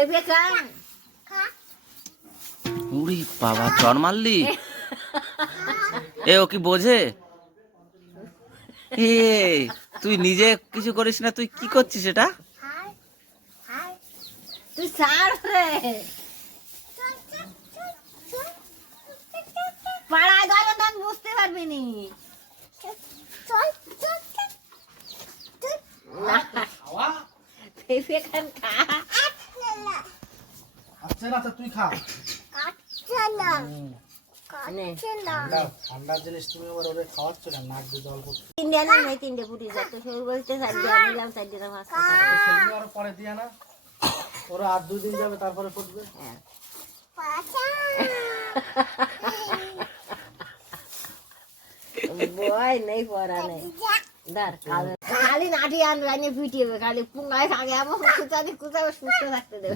পেঁপে খান উড়ি বাবা চর মারলি? এ ও কি বোঝে? এ তুই নিজে কিছু করিস না তুই কি করছিস এটা? তুই ছাড় রে। পাড়ায় গেলে তখন বুঝতে পারবি নি। না, খান খা আচ্ছা না তো তুই খা। নে, ঠান্ডা ঠান্ডার জিনিস তুমি আবার ওরে খাওয়াচ্ছ কেন? নাক দিয়ে জল পড়ছে তিনটে নাই তিনটে বলতে। সেগুলো আরও পরে দিয়ে না। ওরা আর দুই দিন যাবে তারপরে ফুটবে হ্যাঁ। বয় নেই পড়া নেই।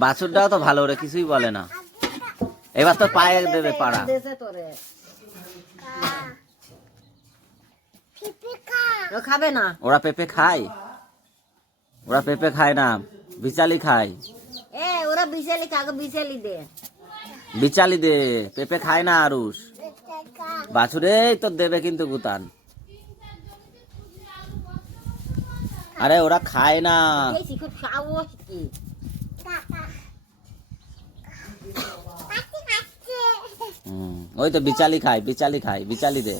বাছুরটাও তো ভালো রে কিছুই বলে না। এবার তো পায়ে দেবে পাড়া। ও খাবে না? ওরা পেঁপে খায়। ওরা পেঁপে খায় না বিচালি খায়। এ ওরা বিশালি খাগে বিশালি দে। বিচালি দে পেঁপে খায় না আরুষ। বাছুরে তো দেবে কিন্তু গুতান। আরে ওরা খায় না। ওই তো বিচালি খায় বিচালি খায় বিচালি দে।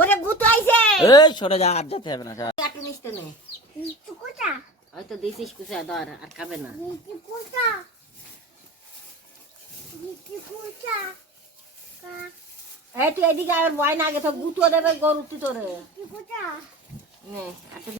ওরে গুতো আইছে! এই সরে যা আর যেতে হবে না সর। কাটু নিস্তে নে। হয়তো দিছিস কুচা ধর আর খাবে না। এই তুই এদিকে আর ময়না না আগে তো গুতো দেবে গরু তুই তোরে